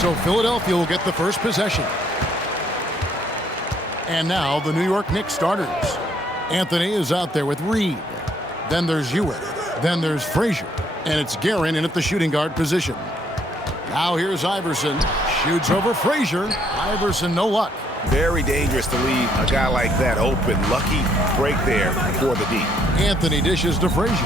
So Philadelphia will get the first possession. And now the New York Knicks starters. Anthony is out there with Reed. Then there's Ewing. Then there's Frazier. And it's Guerin in at the shooting guard position. Now here's Iverson. Shoots over Frazier. Iverson, no luck. Very dangerous to leave a guy like that open. Lucky break there for the D. Anthony dishes to Frazier.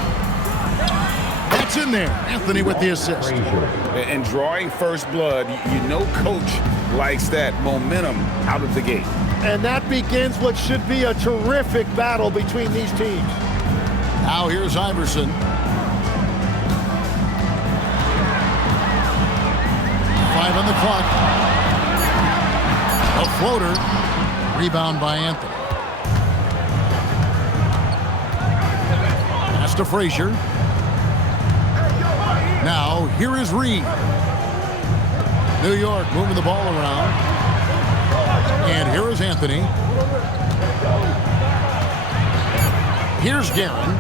That's in there. Anthony with the assist. And drawing first blood, you know coach likes that momentum out of the gate. And that begins what should be a terrific battle between these teams. Now here's Iverson. 5 on the clock. A floater. Rebound by Anthony. Pass to Frazier. Now here is Reed. New York moving the ball around. And here is Anthony. Here's Guerin.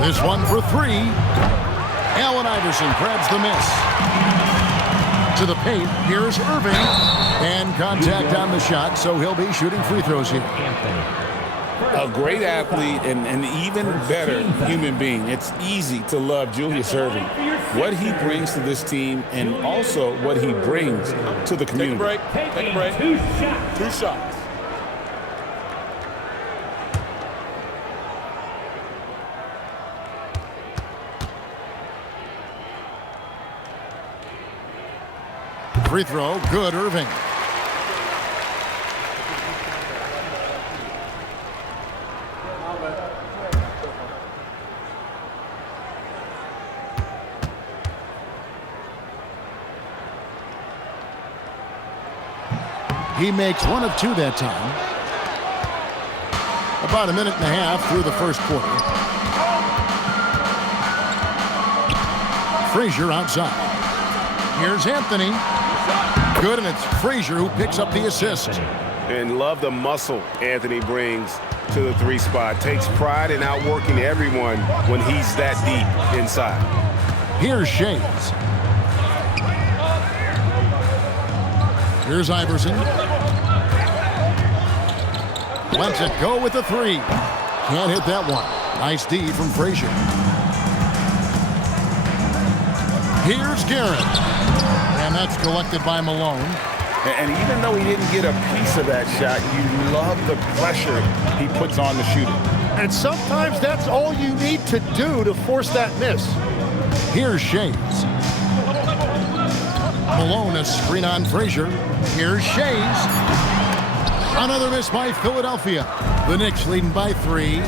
This one for 3. Allen Iverson grabs the miss. To the paint. Here's Irving. And contact on the shot, so he'll be shooting free throws here. A great athlete and an even better human being. It's easy to love Julius Irving. What he brings to this team and also what he brings to the community. Take a break. Two shots. Free throw, good, Irving. He makes 1 of 2 that time. About a minute and a half through the first quarter. Frazier outside. Here's Anthony. Good, and it's Frazier who picks up the assist. And love the muscle Anthony brings to the 3 spot. Takes pride in outworking everyone when he's that deep inside. Here's Shades. Here's Iverson. Lets it go with the 3. Can't hit that one. Nice D from Frazier. Here's Guerin. And that's collected by Malone. And even though he didn't get a piece of that shot, you love the pressure he puts on the shooter. And sometimes that's all you need to do to force that miss. Here's Shades. Malone, a screen on Frazier. Here's Shades. Another miss by Philadelphia. The Knicks leading by 3.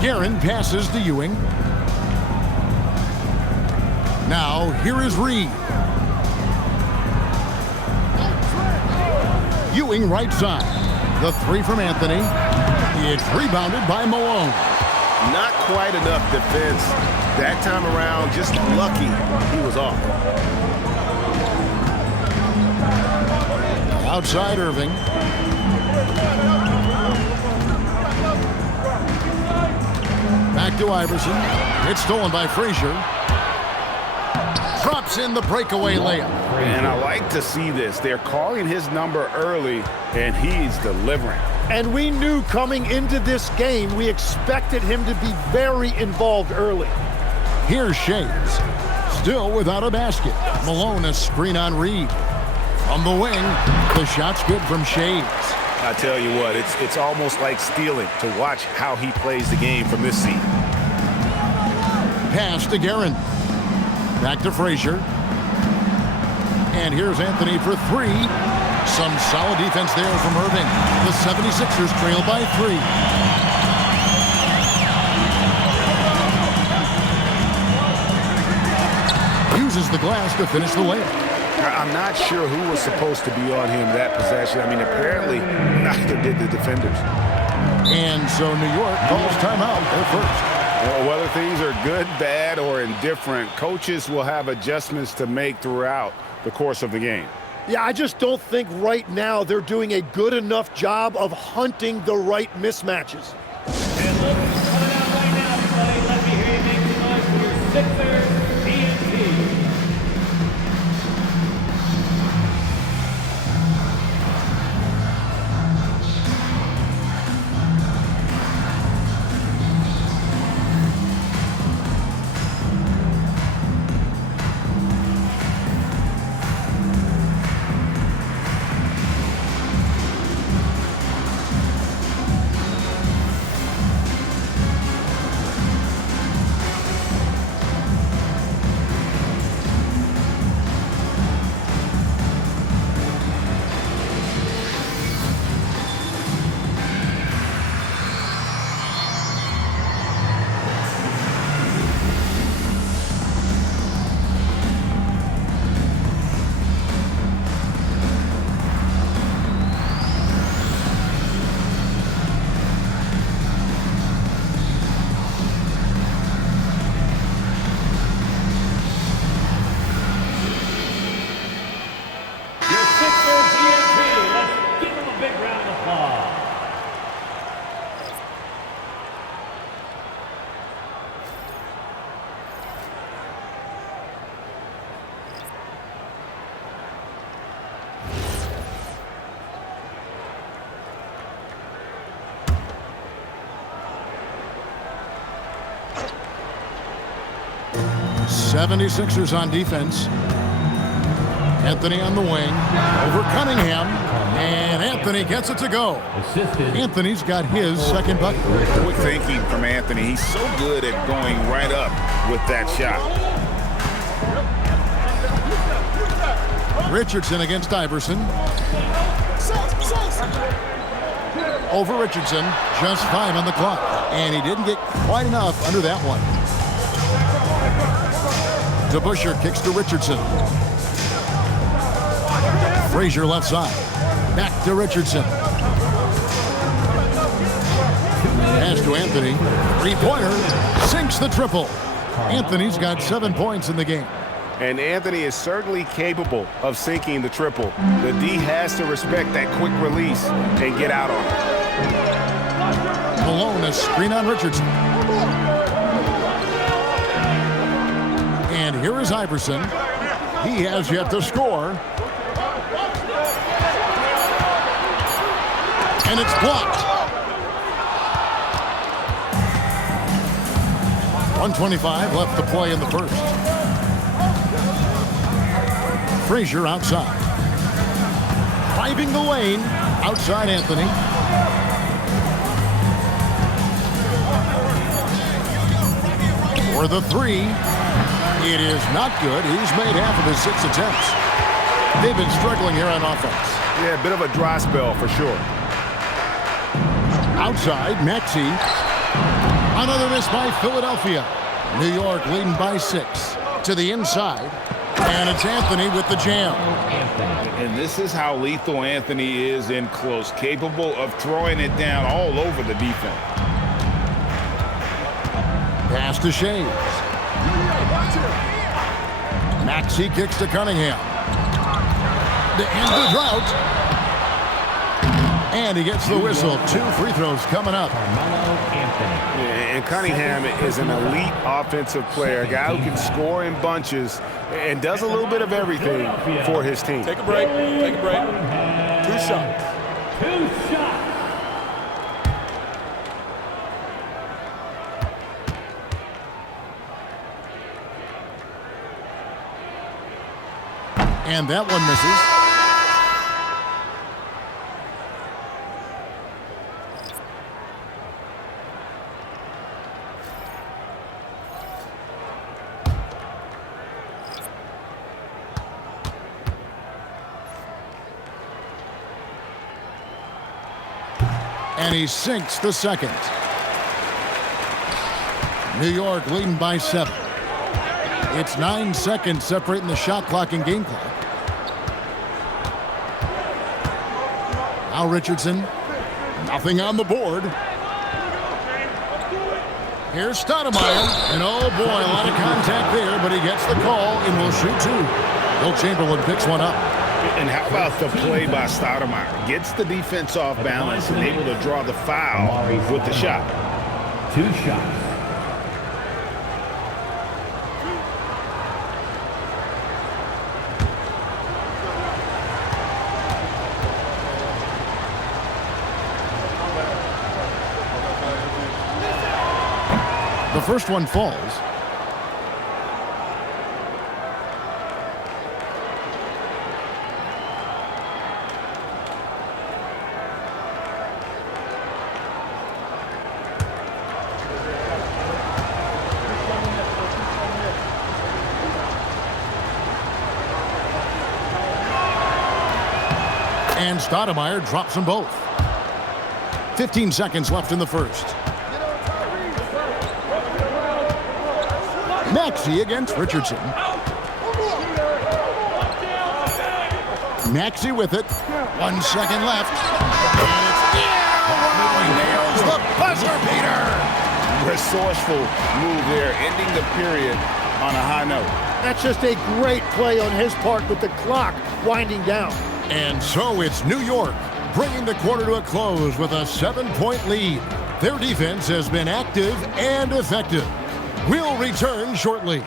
Guerin passes to Ewing. Now, here is Reed. Ewing right side. The 3 from Anthony. It's rebounded by Malone. Not quite enough defense that time around. Just lucky he was off. Outside Irving. Back to Iverson. It's stolen by Frazier. Drops in the breakaway layup. And I like to see this. They're calling his number early, and he's delivering. And we knew coming into this game, we expected him to be very involved early. Here's Shades. Still without a basket. Malone, a screen on Reed. From the wing, the shot's good from Shades. I tell you what, it's almost like stealing to watch how he plays the game from this seat. Pass to Guerin. Back to Frazier. And here's Anthony for 3. Some solid defense there from Irving. The 76ers trail by 3. Uses the glass to finish the layup. I'm not sure who was supposed to be on him that possession. I mean, apparently neither did the defenders. And so New York calls timeout. They're first. Well, whether things are good, bad, or indifferent, coaches will have adjustments to make throughout the course of the game. Yeah, I just don't think right now they're doing a good enough job of hunting the right mismatches. And coming out right now, everybody. Let me hear you make some noise for your Sixers TNT. 76ers on defense. Anthony on the wing. Over Cunningham. And Anthony gets it to go. Anthony's got his second bucket. Quick thinking from Anthony. He's so good at going right up with that shot. Richardson against Iverson. Over Richardson. Just 5 on the clock. And he didn't get quite enough under that one. DeBusschere kicks to Richardson. Frazier left side. Back to Richardson. Pass to Anthony. Three-pointer. Sinks the triple. Anthony's got 7 points in the game. And Anthony is certainly capable of sinking the triple. The D has to respect that quick release and get out on it. Malone, a screen on Richardson. And here is Iverson. He has yet to score. And it's blocked. 1:25 left to play in the first. Frazier outside. Driving the lane. Outside Anthony. For the three. It is not good. He's made half of his 6 attempts. They've been struggling here on offense. Yeah, a bit of a dry spell for sure. Outside, Maxey. Another miss by Philadelphia. New York leading by 6. To the inside. And it's Anthony with the jam. And this is how lethal Anthony is in close. Capable of throwing it down all over the defense. Pass to Shays. Maxey kicks to Cunningham. To end the drought. And he gets the whistle. 2 free throws coming up. And Cunningham is an elite offensive player, a guy who can score in bunches and does a little bit of everything for his team. Take a break. Take a break. 2 shots. 2 shots. And that one misses. And he sinks the second. New York leading by 7. It's 9 seconds separating the shot clock and game clock. Now Richardson. Nothing on the board. Here's Stoudemire. And oh boy, a lot of contact there, but he gets the call and will shoot 2. Will Chamberlain picks one up. And how about the play by Stoudemire? Gets the defense off balance and able to draw the foul with the shot. 2 shots. The first one falls. And Stoudemire drops them both. 15 seconds left in the first. Maxey against Richardson. Maxey with it. 1 second left. And it's wow, he nails the buzzer beater. Resourceful move there, ending the period on a high note. That's just a great play on his part with the clock winding down. And so it's New York bringing the quarter to a close with a 7-point lead. Their defense has been active and effective. We'll return shortly.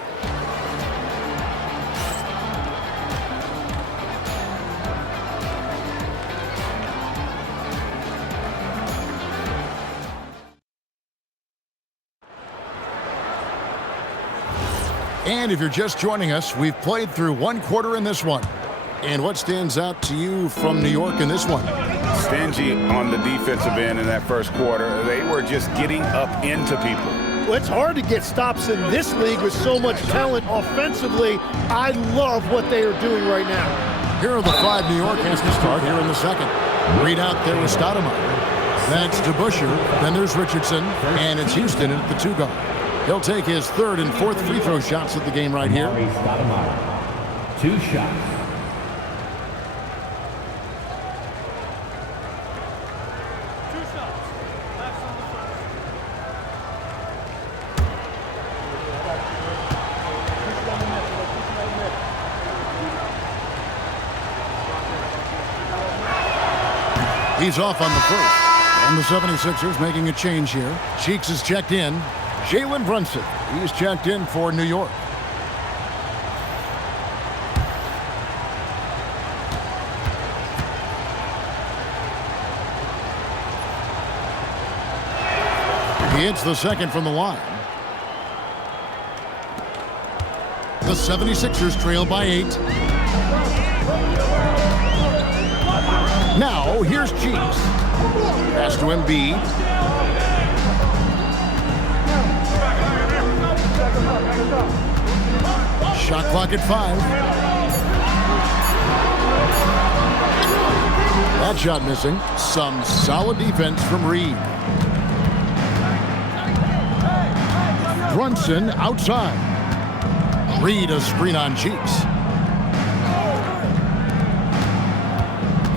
And if you're just joining us, we've played through one quarter in this one. And what stands out to you from New York in this one? Stingy on the defensive end in that first quarter. They were just getting up into people. Well, it's hard to get stops in this league with so much talent offensively. I love what they are doing right now. Here are the 5 New York has to start here in the second. Read out there with Stoudemire. That's DeBusschere. Then there's Richardson. And it's Houston at the 2 guard. He'll take his 3rd and 4th free throw shots at the game right here. Stoudemire. 2 shots. He's off on the first. And the 76ers making a change here. Cheeks is checked in. Jalen Brunson, he's checked in for New York. He hits the second from the line. The 76ers trail by 8. Now, here's Cheeks. Pass to Embiid. Shot clock at 5. That shot missing. Some solid defense from Reed. Brunson outside. Reed a screen on Cheeks.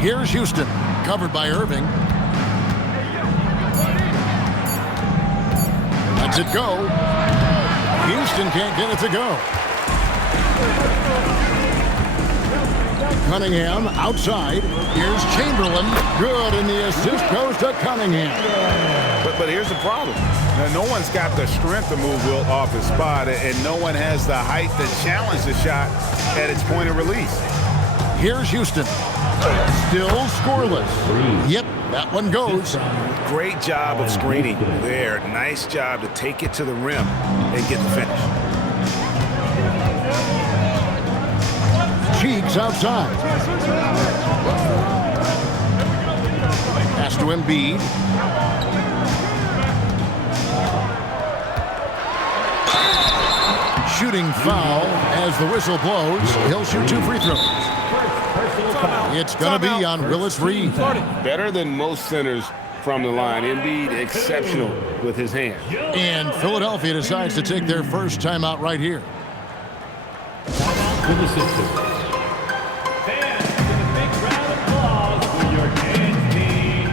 Here's Houston, covered by Irving. Lets it go. Houston can't get it to go. Cunningham outside. Here's Chamberlain. Good, and the assist goes to Cunningham. But here's the problem. Now, no one's got the strength to move Wilt off his spot, and no one has the height to challenge the shot at its point of release. Here's Houston. Still scoreless. Yep, that one goes. Great job of screening there. Nice job to take it to the rim and get the finish. Cheeks outside. Pass to Embiid. Shooting foul as the whistle blows. He'll shoot 2 free throws. It's going to be on Willis Reed. Better than most centers from the line. Embiid exceptional with his hands. And Philadelphia decides to take their first timeout right here. To the Sixers. Fans, give a big round of applause for your dance team.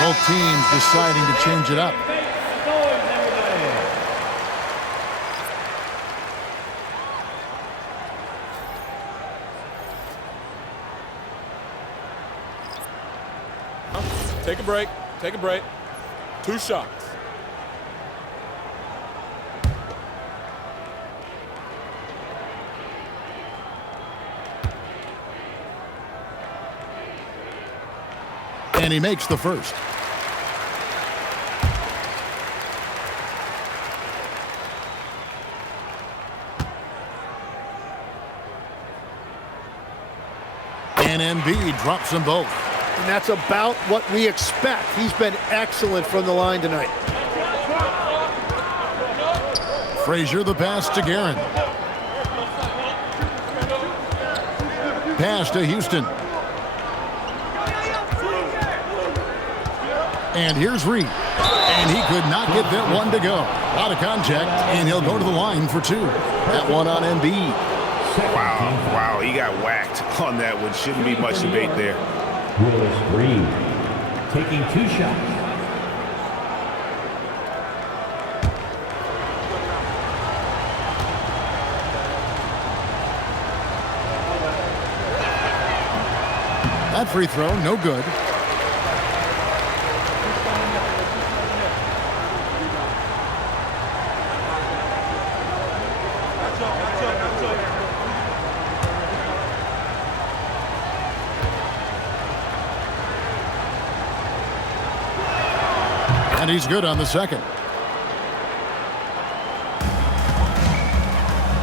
Both teams deciding to change it up. Take a break. Take a break. 2 shots. And he makes the first. And Embiid drops them both. And that's about what we expect. He's been excellent from the line tonight. Frazier, the pass to Guerin. Pass to Houston. And here's Reed. And he could not get that one to go. Out of contact, and he'll go to the line for two. That one on Embiid. Wow, he got whacked on that one. Shouldn't be much debate there. Willis Reed taking 2 shots. That free throw, no good. And he's good on the second.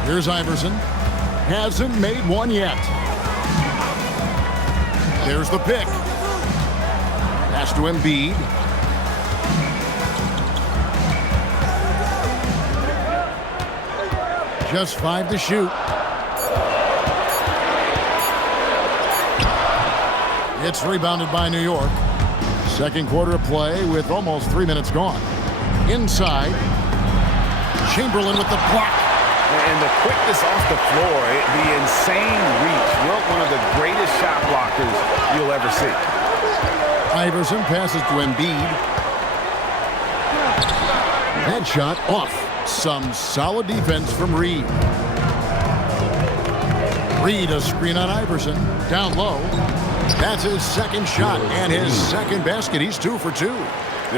Here's Iverson. Hasn't made one yet. There's the pick. Pass to Embiid. Just 5 to shoot. It's rebounded by New York. Second quarter of play with almost 3 minutes gone. Inside. Chamberlain with the block. And the quickness off the floor, the insane reach. One of the greatest shot blockers you'll ever see. Iverson passes to Embiid. Headshot off. Some solid defense from Reed. Reed, a screen on Iverson. Down low. That's his second shot and his second basket. He's 2 for 2.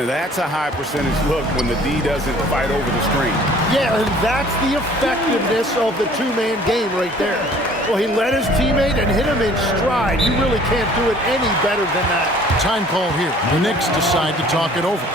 That's a high percentage look when the D doesn't fight over the screen. Yeah, and that's the effectiveness of the two-man game right there. Well, he led his teammate and hit him in stride. You really can't do it any better than that. Time call here. The Knicks decide to talk it over.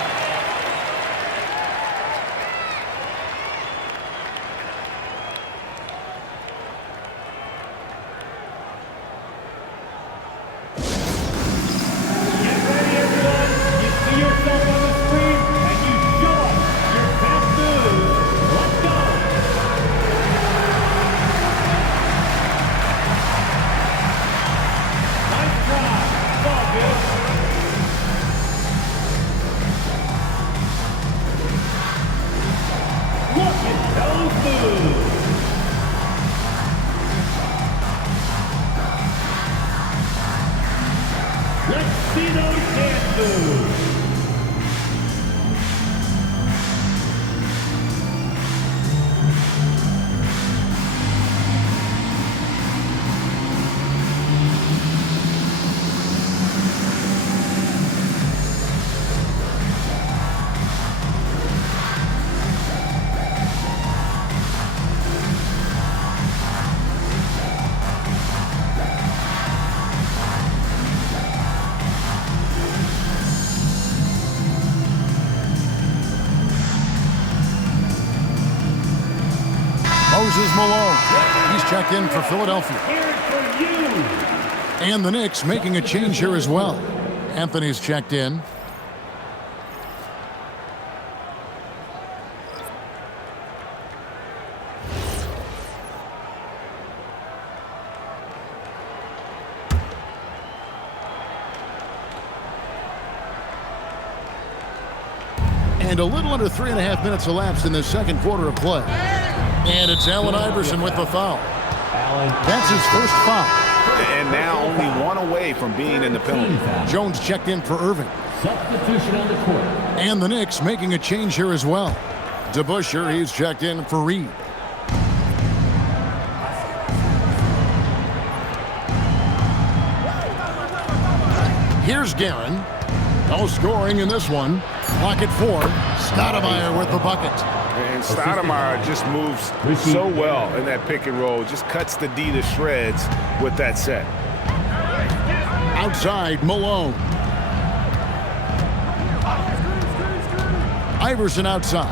Malone. He's checked in for Philadelphia. And the Knicks making a change here as well. Anthony's checked in. And a little under 3.5 minutes elapsed in the second quarter of play. And it's Allen Iverson with the foul. That's his first foul. And now only one away from being in the penalty. Jones checked in for Irving. Substitution on the court. And the Knicks making a change here as well. DeBusschere, he's checked in for Reed. Here's Guerin. No scoring in this one. Clock at 4. Stoudemire with the bucket. And Stoudemire just moves so well in that pick and roll. Just cuts the D to shreds with that set. Outside, Malone. Iverson outside.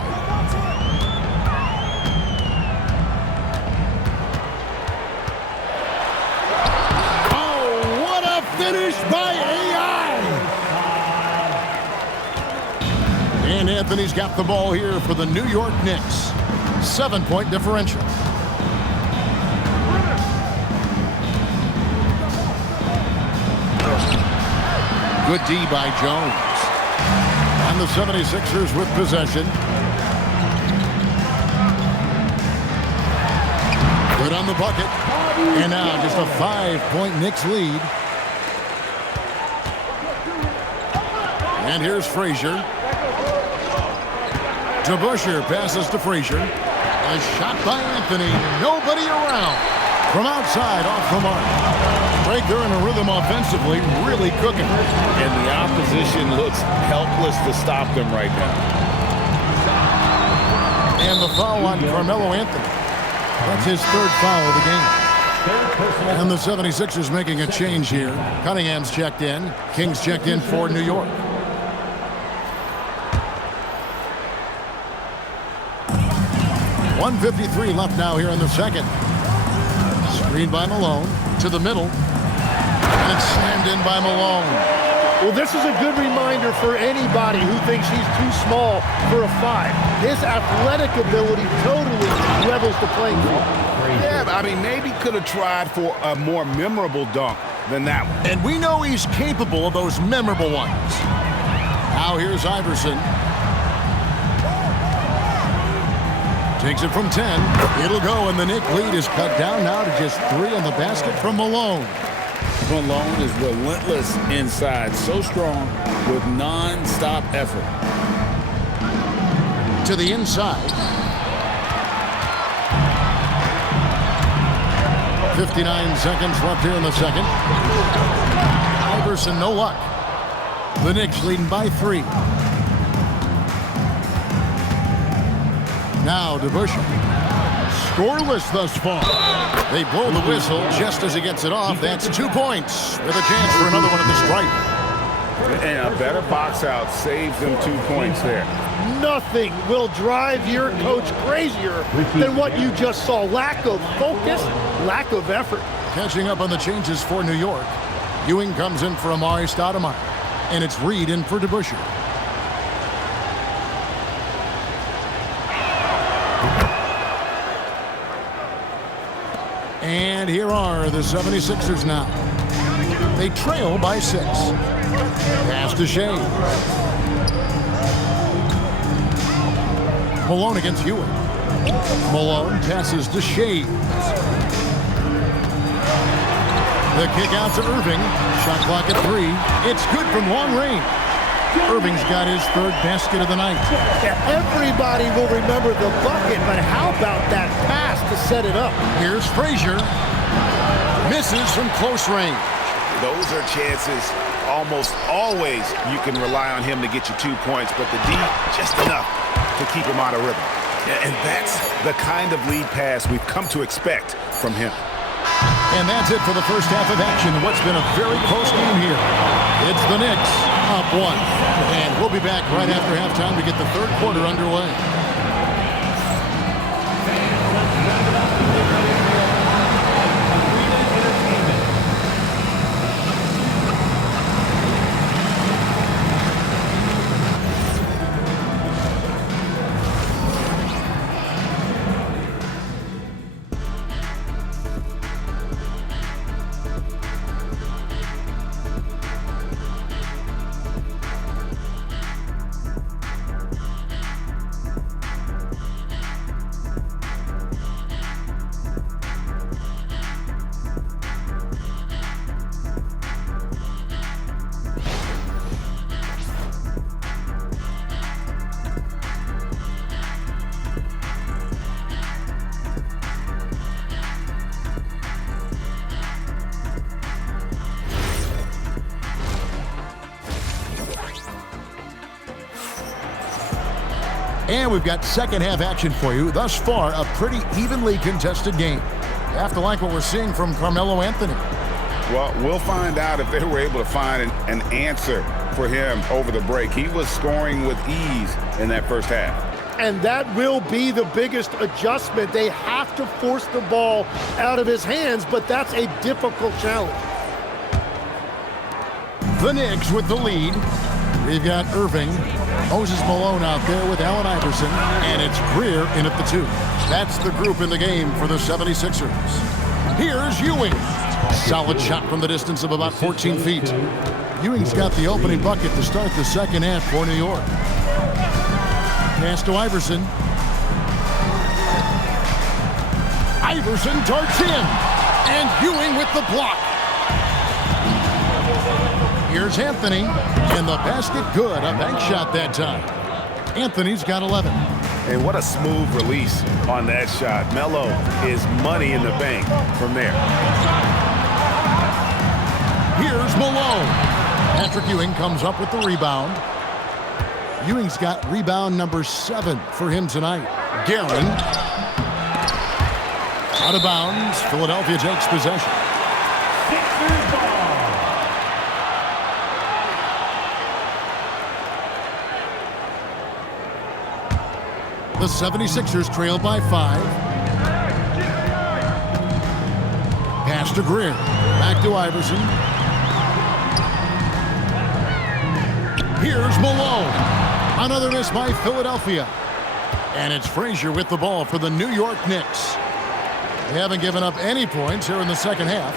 Oh, what a finish by AI! And Anthony's got the ball here for the New York Knicks. 7-point differential. Good D by Jones. And the 76ers with possession. Good on the bucket. And now just a 5-point Knicks lead. And here's Frazier. DeBusschere passes to Frazier. A shot by Anthony. Nobody around. From outside, off the mark. Craig, they're in a rhythm offensively, really cooking. And the opposition looks helpless to stop them right now. And the foul on Carmelo Anthony. That's his third foul of the game. And the 76ers making a change here. Cunningham's checked in. King's checked in for New York. .153 left now here in the second. Screen by Malone to the middle. And it's slammed in by Malone. Well, this is a good reminder for anybody who thinks he's too small for a 5. His athletic ability totally levels the playing field. Yeah, I mean, maybe could have tried for a more memorable dunk than that one. And we know he's capable of those memorable ones. Now here's Iverson. Takes it from 10. It'll go, and the Knicks lead is cut down now to just 3 on the basket from Malone. Malone is relentless inside, so strong with non-stop effort. To the inside. 59 seconds left here in the second. Iverson, no luck. The Knicks leading by 3. Now DeBusschere. Scoreless thus far. They blow the whistle just as he gets it off. That's 2 points with a chance for another one at the stripe. And a better box out saves them 2 points there. Nothing will drive your coach crazier than what you just saw. Lack of focus, lack of effort. Catching up on the changes for New York. Ewing comes in for Amari Stoudemire. And it's Reed in for DeBusschere. And here are the 76ers now. They trail by 6. Pass to Shea. Malone against Ewing. Malone passes to Shea. The kick out to Irving. Shot clock at 3. It's good from long range. Irving's got his 3rd basket of the night. Yeah, everybody will remember the bucket, but how about that pass to set it up? Here's Frazier. Misses from close range. Those are chances almost always you can rely on him to get you 2 points, but the D just enough to keep him out of rhythm. And that's the kind of lead pass we've come to expect from him. And that's it for the first half of action. What's been a very close game here. It's the Knicks up 1. And we'll be back right after halftime to get the 3rd quarter underway. And we've got second half action for you. Thus far, a pretty evenly contested game. You have to like what we're seeing from Carmelo Anthony. Well, we'll find out if they were able to find an answer for him over the break. He was scoring with ease in that first half. And that will be the biggest adjustment. They have to force the ball out of his hands, but that's a difficult challenge. The Knicks with the lead. We've got Irving, Moses Malone out there with Allen Iverson, and it's Greer in at the 2. That's the group in the game for the 76ers. Here's Ewing. Solid shot from the distance of about 14 feet. Ewing's got the opening bucket to start the second half for New York. Pass to Iverson. Iverson darts in, and Ewing with the block. Here's Anthony, and the basket good. A bank shot that time. Anthony's got 11. And what a smooth release on that shot. Melo is money in the bank from there. Here's Malone. Patrick Ewing comes up with the rebound. Ewing's got rebound number 7 for him tonight. Guerin. Out of bounds. Philadelphia takes possession. Sixers ball. The 76ers trail by 5. Pass to Greer. Back to Iverson. Here's Malone. Another miss by Philadelphia. And it's Frazier with the ball for the New York Knicks. They haven't given up any points here in the second half.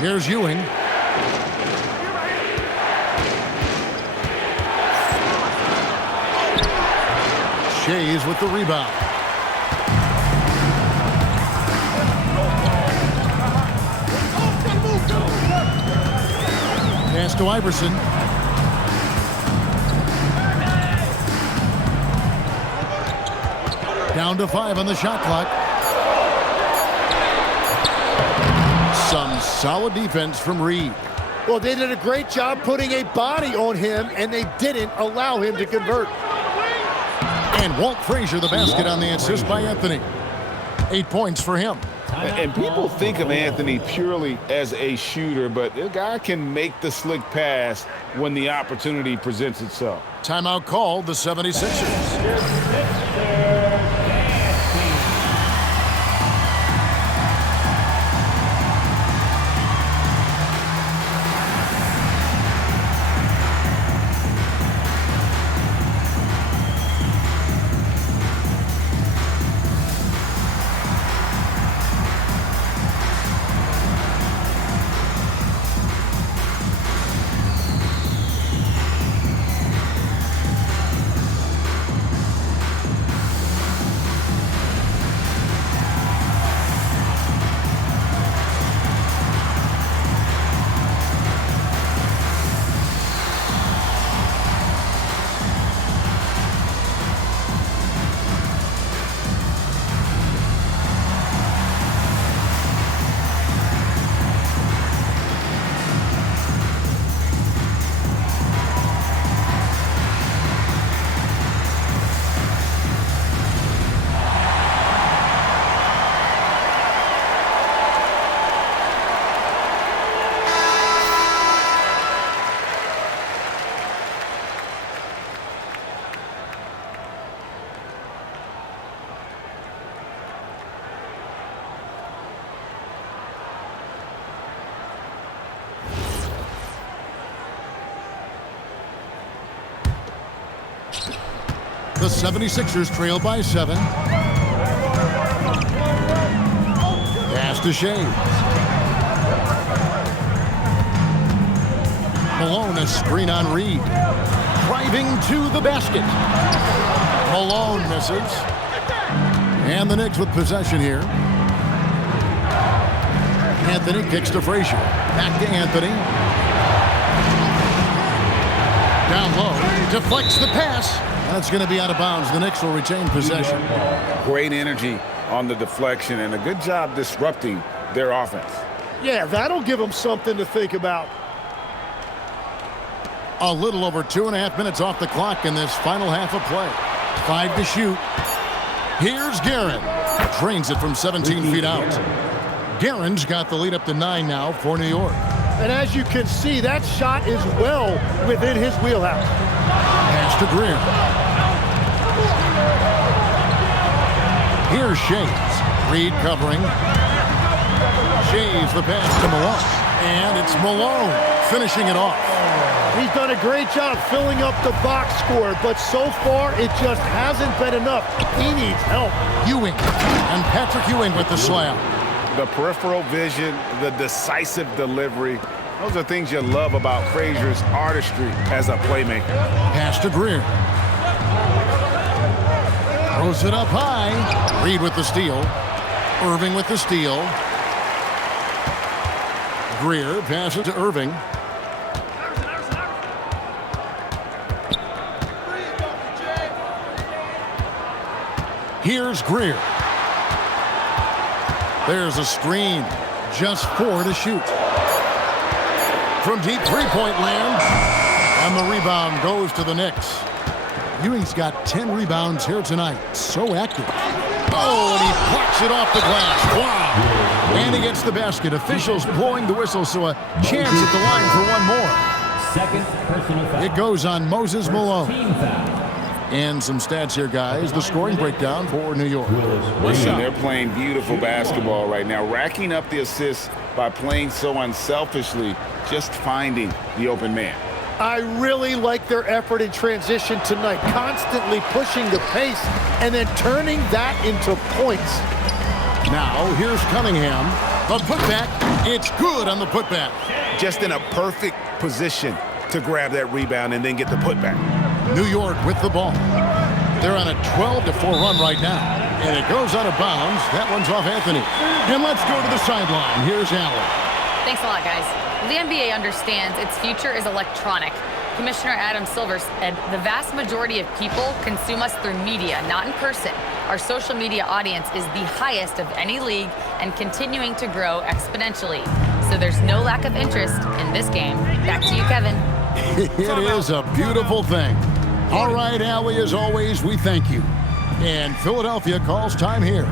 Here's Ewing. Shays with the rebound. Pass to Iverson. Down to 5 on the shot clock. Some solid defense from Reed. Well, they did a great job putting a body on him, and they didn't allow him to convert. And Walt Frazier the basket on the assist by Anthony. 8 points for him. And people think of Anthony purely as a shooter, but the guy can make the slick pass when the opportunity presents itself. Timeout called, the 76ers. The 76ers trail by 7. Pass to Shays. Malone, a screen on Reed. Driving to the basket. Malone misses. And the Knicks with possession here. Anthony kicks to Frazier. Back to Anthony. Down low. Deflects the pass. And it's going to be out of bounds. The Knicks will retain possession. Great energy on the deflection and a good job disrupting their offense. Yeah, that'll give them something to think about. A little over 2.5 minutes off the clock in this final half of play. 5 to shoot. Here's Guerin. Drains it from 17 feet out. Guerin's got the lead up to 9 now for New York. And as you can see, that shot is well within his wheelhouse. Pass to Greer. Here's Shays. Reed covering. Shays the pass to Malone. And it's Malone finishing it off. He's done a great job filling up the box score, but so far it just hasn't been enough. He needs help. Ewing, and Patrick Ewing with the slam. The peripheral vision, the decisive delivery, those are things you love about Frazier's artistry as a playmaker. Pass to Greer. Throws it up high. Reed with the steal. Irving with the steal. Greer passes to Irving. Here's Greer. There's a screen. Just 4 to shoot. From deep three-point land. And the rebound goes to the Knicks. Ewing's got 10 rebounds here tonight. So active. Oh, and he plucks it off the glass. Wow. And he gets the basket. Officials blowing the whistle, so a chance at the line for one more. Second personal foul. It goes on Moses Malone. Team foul. And some stats here, guys. The scoring breakdown for New York. Listen, they're playing beautiful basketball right now, racking up the assists by playing so unselfishly, just finding the open man. I really like their effort in transition tonight, constantly pushing the pace and then turning that into points. Now, here's Cunningham. The putback. It's good on the putback. Just in a perfect position to grab that rebound and then get the putback. New York with the ball. They're on a 12-4 run right now. And it goes out of bounds. That one's off Anthony. And let's go to the sideline. Here's Allen. Thanks a lot, guys. The NBA understands its future is electronic. Commissioner Adam Silver said the vast majority of people consume us through media, not in person. Our social media audience is the highest of any league and continuing to grow exponentially. So there's no lack of interest in this game. Back to you, Kevin. It is a beautiful thing. All right, Allie, as always, we thank you. And Philadelphia calls time here.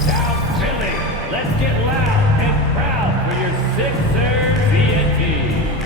South Philly, let's get loud and proud for your Sixers TNT.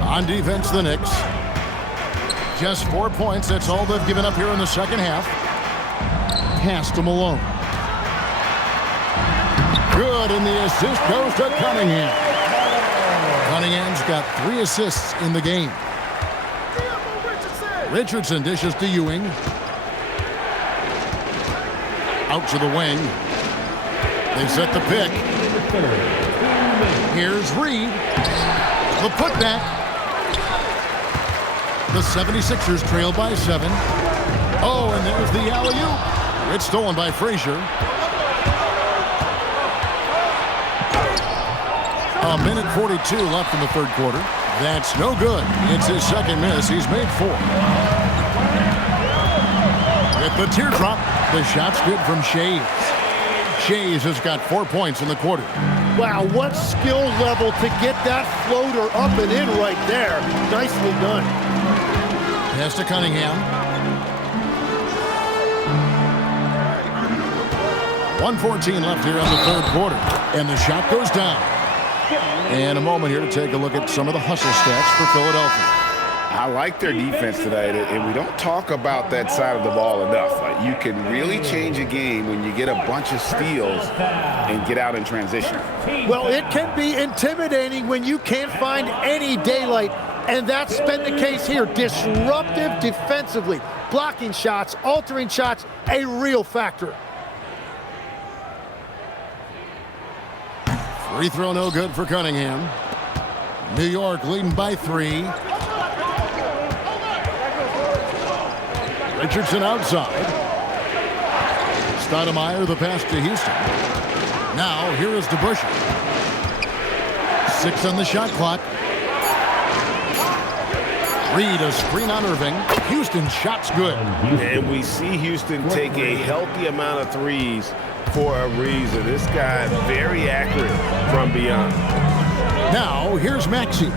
On defense, the Knicks. Just 4 points. That's all they've given up here in the second half. Pass to Malone. Good, and the assist goes to Cunningham. Cunningham's got 3 assists in the game. Richardson dishes to Ewing. Out to the wing. They set the pick. Here's Reed. The putback. The 76ers trail by 7. Oh, and there's the alley-oop. It's stolen by Frazier. A minute 42 left in the third quarter. That's no good. It's his second miss. He's made 4. With the teardrop, the shot's good from Shays. Shays has got 4 points in the quarter. Wow, what skill level to get that floater up and in right there. Nicely done. Pass to Cunningham. 1:14 left here in the third quarter. And the shot goes down. And a moment here to take a look at some of the hustle stats for Philadelphia. I like their defense tonight, and we don't talk about that side of the ball enough. You can really change a game when you get a bunch of steals and get out in transition. Well, it can be intimidating when you can't find any daylight, and that's been the case here. Disruptive defensively, blocking shots, altering shots, a real factor. Free throw no good for Cunningham. New York leading by 3. Richardson outside. Stoudemire the pass to Houston. Now here is DeBusschere. 6 on the shot clock. Reed a screen on Irving. Houston shot's good. And we see Houston take a healthy amount of threes for a reason. This guy very accurate from beyond. Now here's Maxey.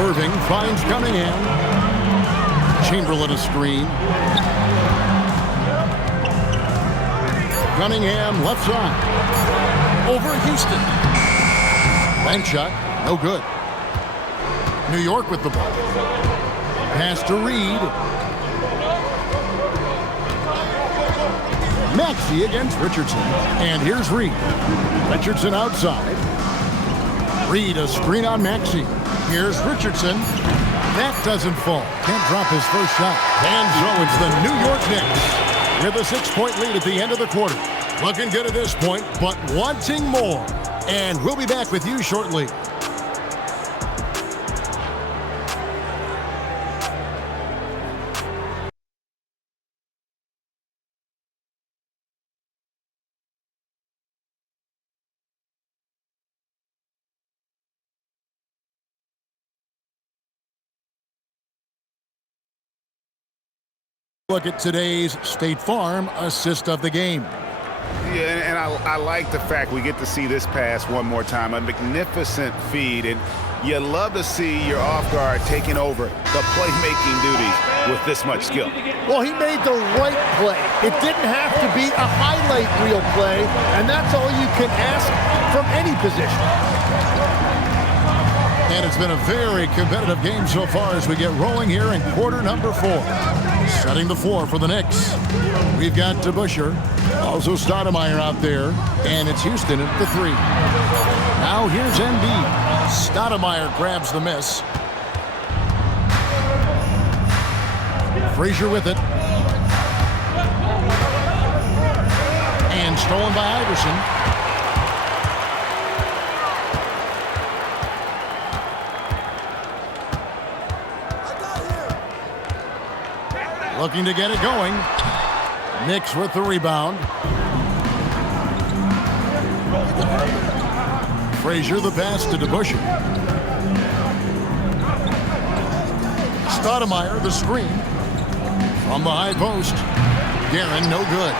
Irving finds Cunningham. Chamberlain a screen. Cunningham left side. Over Houston. Bank shot, no good. New York with the ball. Pass to Reed. Maxey against Richardson. And here's Reed. Richardson outside. Reed a screen on Maxey. Here's Richardson. That doesn't fall. Can't drop his first shot. And so it's the New York Knicks with a 6-point lead at the end of the quarter. Looking good at this point, but wanting more. And we'll be back with you shortly. Look at today's State Farm assist of the game. Yeah, and I like the fact we get to see this pass one more time. A magnificent feed, and you love to see your off guard taking over the playmaking duties with this much skill. Well, he made the right play. It didn't have to be a highlight reel play, and that's all you can ask from any position. And it's been a very competitive game so far as we get rolling here in quarter number 4. Setting the floor for the Knicks. We've got DeBusschere, also Stoudemire out there, and it's Houston at the 3. Now here's Embiid. Stoudemire grabs the miss. Frazier with it. And stolen by Iverson. Looking to get it going. Knicks with the rebound. Frazier the pass to DeBusschere. Stoudemire the screen. From the high post. Guerin no good.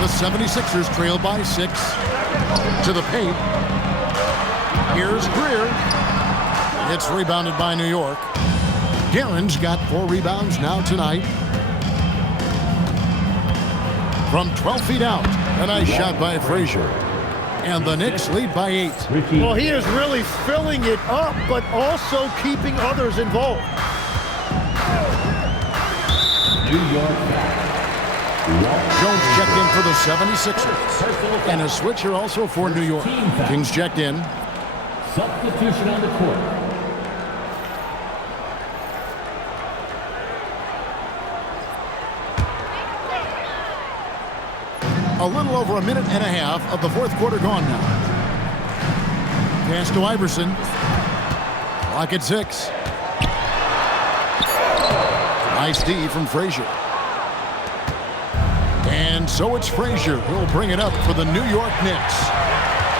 The 76ers trail by 6. To the paint. Here's Greer. It's rebounded by New York. Guerin's got 4 rebounds now tonight. From 12 feet out, a nice shot by Frazier. And the Knicks lead by 8. Well, he is really filling it up, but also keeping others involved. New York. Jones checked in for the 76ers. And a switch here also for New York. Kings checked in. Substitution on the court. A little over a minute and a half of the 4th quarter gone now. Pass to Iverson. Clock at 6. Nice D from Frazier. And so it's Frazier who'll bring it up for the New York Knicks.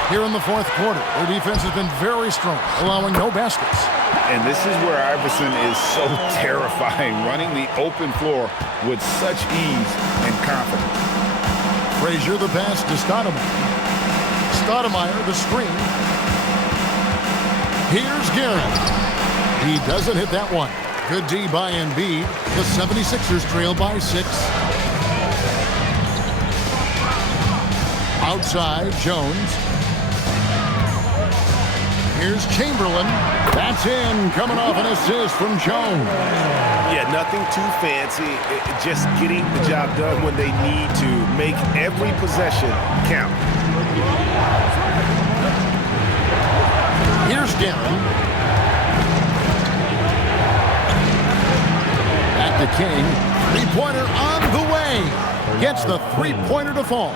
Here in the 4th quarter, their defense has been very strong, allowing no baskets. And this is where Iverson is so terrifying, running the open floor with such ease and confidence. Frazier the pass to Stoudemire. Stoudemire the screen. Here's Guerin. He doesn't hit that one. Good D by Embiid. The 76ers trail by 6. Outside, Jones. Here's Chamberlain. That's in, coming off an assist from Jones. Yeah, nothing too fancy. Just getting the job done when they need to. Make every possession count. Here's Guerin. Back to King. Three-pointer on the way. Gets the three-pointer to fall.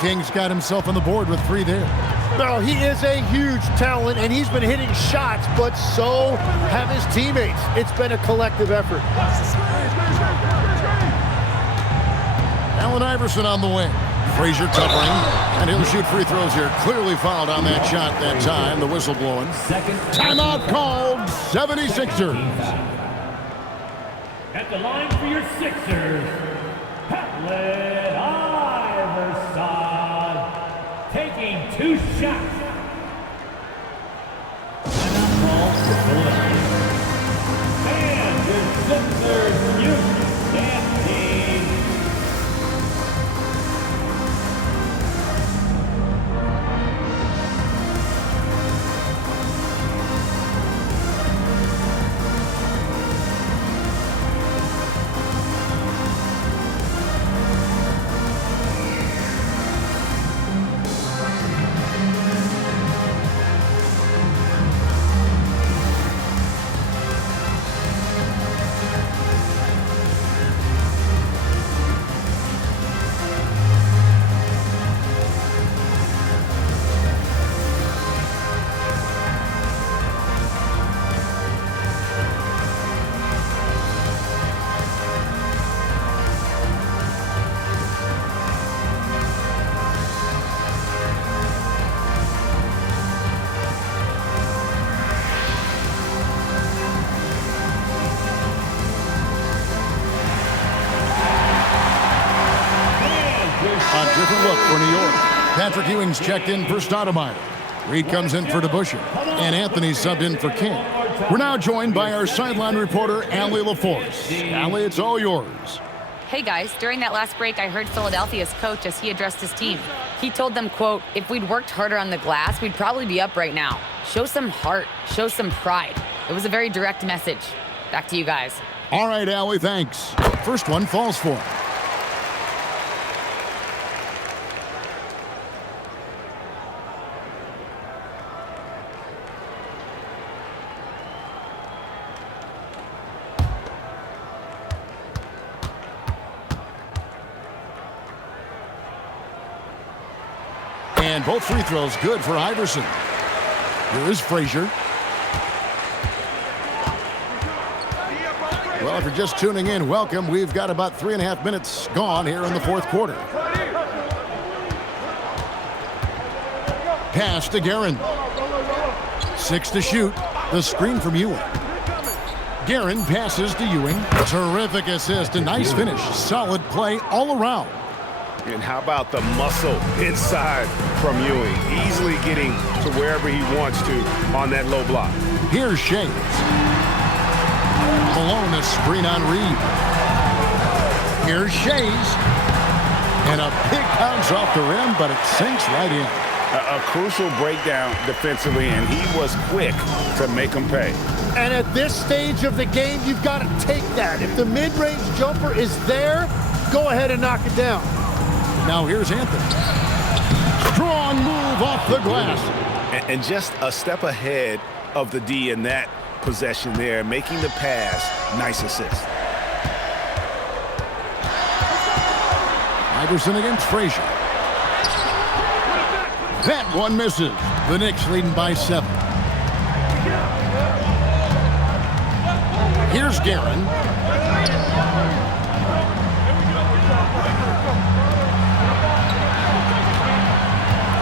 King's got himself on the board with 3 there. Well, he is a huge talent, and he's been hitting shots, but so have his teammates. It's been a collective effort. Allen Iverson on the wing. Frazier covering, and he'll shoot free throws here. Clearly fouled on that shot that time. The whistle blowing. Timeout called. 76ers. At the line for your Sixers, Patrick Iverson, taking 2 shots. And your Sixers youth dance team. A different look for New York. Patrick Ewing's checked in for Stoudemire. Reed comes in for DeBusschere. And Anthony subbed in for King. We're now joined by our sideline reporter, Allie LaForce. Allie, it's all yours. Hey guys, during that last break, I heard Philadelphia's coach as he addressed his team. He told them, quote, if we'd worked harder on the glass, we'd probably be up right now. Show some heart, show some pride. It was a very direct message. Back to you guys. All right, Allie, thanks. First one falls for him. And both free throws good for Iverson. Here is Frazier. Well, if you're just tuning in, welcome. We've got about 3.5 minutes gone here in the fourth quarter. Pass to Guerin. 6 to shoot. The screen from Ewing. Guerin passes to Ewing. Terrific assist. A nice finish. Solid play all around. And how about the muscle inside from Ewing? Easily getting to wherever he wants to on that low block. Here's Shays. Malone, a screen on Reed. Here's Shays. And a big bounce off the rim, but it sinks right in. A crucial breakdown defensively, and he was quick to make him pay. And at this stage of the game, you've got to take that. If the mid-range jumper is there, go ahead and knock it down. Now here's Anthony. Strong move off the glass. And just a step ahead of the D in that possession there, making the pass. Nice assist. Iverson against Frazier. That one misses. The Knicks leading by 7. Here's Guerin.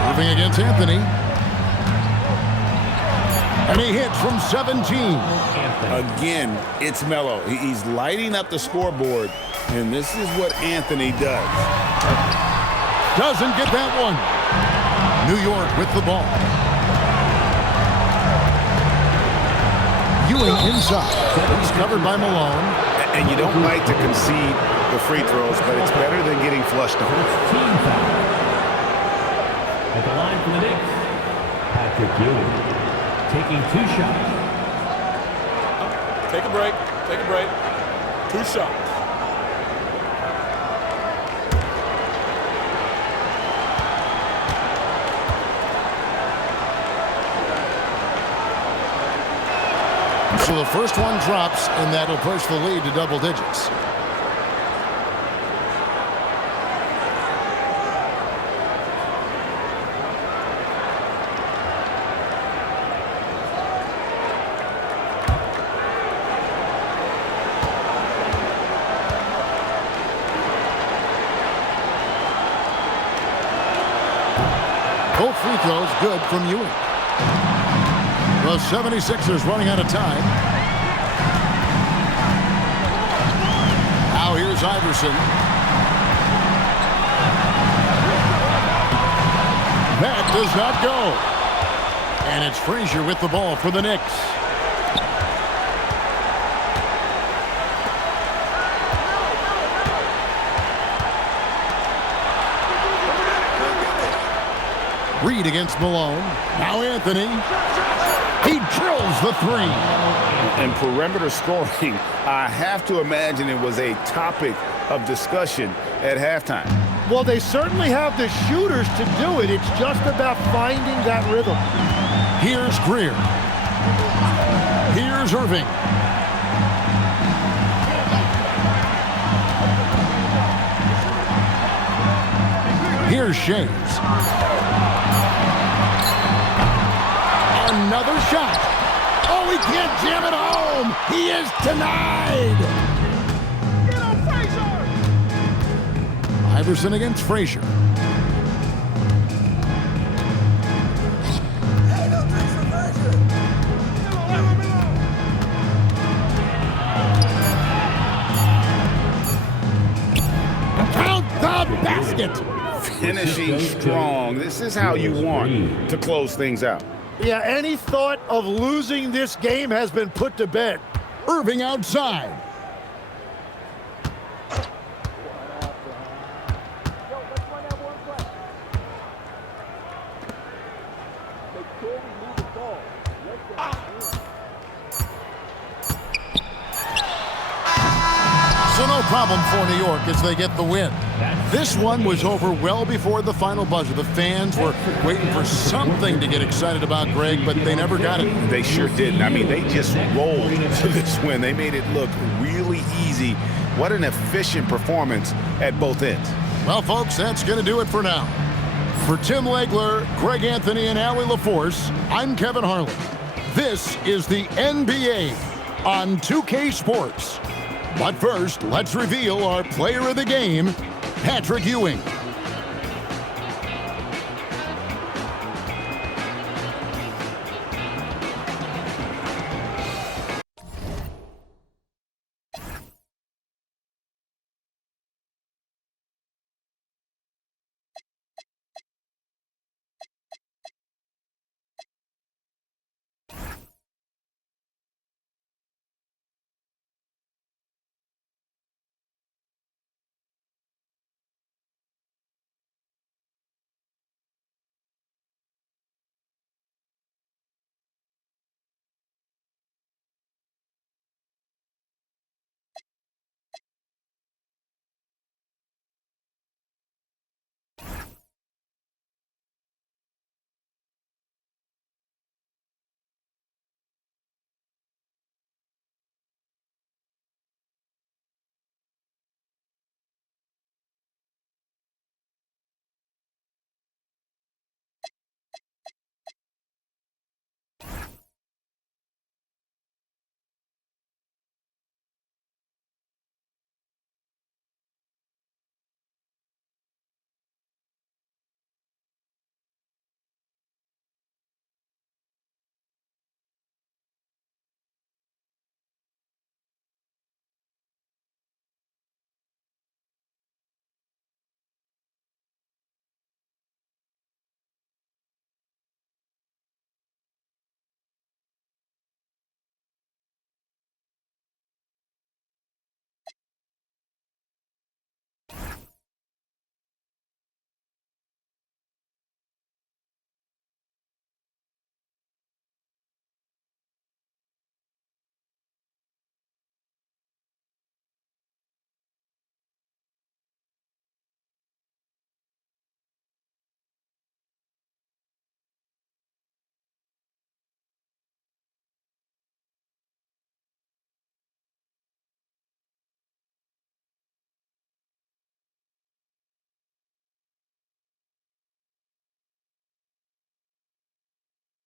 Moving against Anthony. And he hits from 17. Again, it's Melo. He's lighting up the scoreboard, and this is what Anthony does. Doesn't get that one. New York with the ball. Ewing inside. He's covered by Malone. And you don't like to concede the free throws, but it's better than getting flushed on. At the line for the Knicks, Patrick Ewing. Taking 2 shots. Take a break. Take a break. 2 shots. So the first one drops, and that'll push the lead to double digits. Both free throws good from Ewing. The 76ers running out of time. Now here's Iverson. That does not go. And it's Frazier with the ball for the Knicks. Reed against Malone. Now Anthony. He drills the 3. And perimeter scoring, I have to imagine it was a topic of discussion at halftime. Well, they certainly have the shooters to do it. It's just about finding that rhythm. Here's Greer. Here's Irving. Here's Shays. Another shot. Oh, he can't jam it home. He is denied. Iverson against Frazier. Count the basket. Finishing strong. This is how you want to close things out. Yeah, any thought of losing this game has been put to bed. Irving outside. So no problem for New York as they get the win. This one was over well before the final buzzer. The fans were waiting for something to get excited about, Greg, but they never got it. They sure didn't. I mean, they just rolled to this win. They made it look really easy. What an efficient performance at both ends. Well, folks, that's going to do it for now. For Tim Legler, Greg Anthony, and Allie LaForce, I'm Kevin Harlan. This is the NBA on 2K Sports. But first, let's reveal our player of the game, Patrick Ewing.